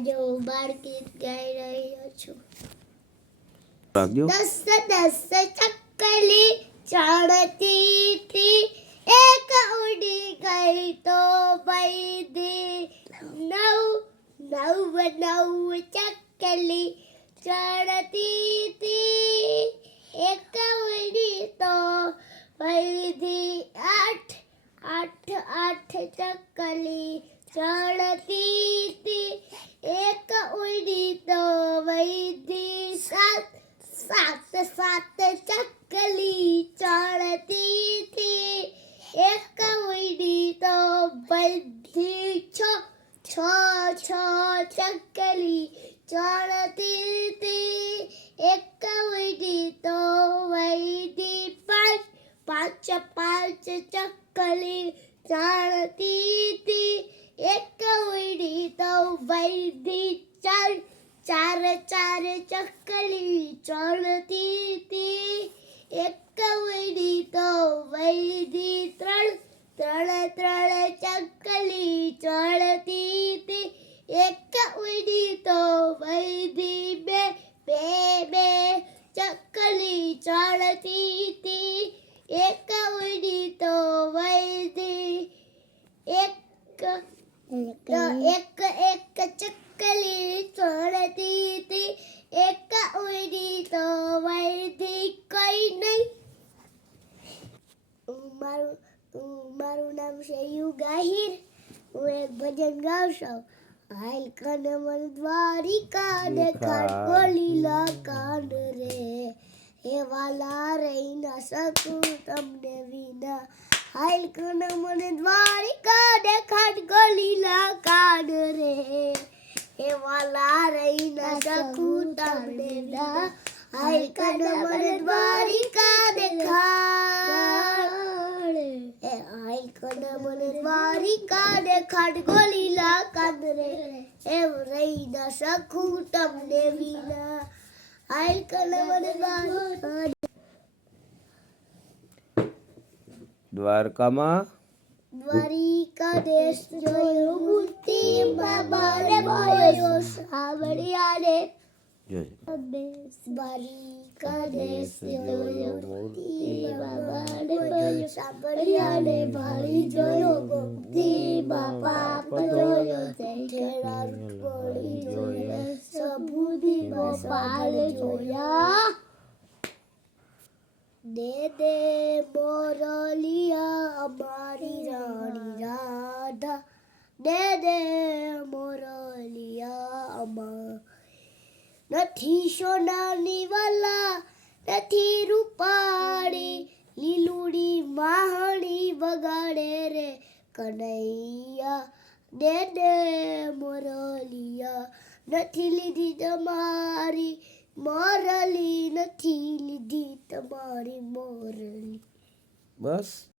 આજે હું બાળ ગીત ગાઈ રહ્યો છું રાખજો દસ દસ ચકલી ચણતી હતી એક ઉડી ગઈ તો વૈદી નવ નવ નવ ચકલી ચણતી હતી એક ઉડી તો વૈદી આઠ આઠ આઠ ચકલી ચણતી હતી एक उड़ी तो वही थी सात सात सात चकली चढ़ती थी। एक उड़ी तो बल्दी छो छो छो चकली चढ़ती थी। एक उड़ी तो वही ચકલી ચડતી હતી એક ઉડી તો વૈદી ત્રણ ત્રણ ત્રણ ચકલી ચડતી હતી એક ઉડી તો વૈદી બે બે બે ચકલી ચડતી હતી એક ઉડી તો વૈદી એક તો એક એક ચકલી મારું મારું નામ છે યુગ આહિર હું એક ભજન ગાઉં છું હાલ કન મન દ્વારિકા દેખાડ ગોલીલા કાંડ રે હે વાલા રહી ન શકું તમને વિના હાલ કન મને દ્વારિકા દેખાડ ગોલીલા કાંડ રે હે વાલા રહી ન શકું તમને વિના હાલ કન મને દ્વારિકા દ્વારિકા દેખાડ ગોલીલા કાંડ રે એમ રહી ન શકું તમને વિના આઈ કન મને દ્વારિકા દ્વારકામાં દ્વારિકા દેશ જોયો મૂર્તિ બાબાને બોલ્યો સાંભળ્યા દે દે મોરલિયા અમારી રાણી રાધા દે દે નથી સોનાની વાલા, નથી રૂપાળી, લીલુડી માહણી વગાડે રે કનૈયા, દે દે મોરલિયા, નથી લીધી તમારી મોરલી, નથી લીધી તમારી મોરલી. બસ.